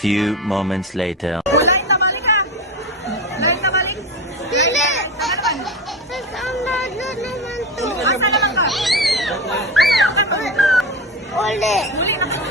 few moments later. Lain na balik ka. Lain na balik. Dili! Ano naman? Ang lalo naman to. Asa naman ka? Uli! Huli na.